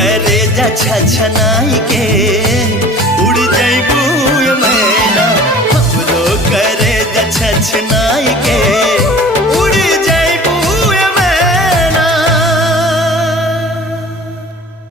करे जा छछनाई के उड़ जइबू मैना हमरो करे जा छछनाई के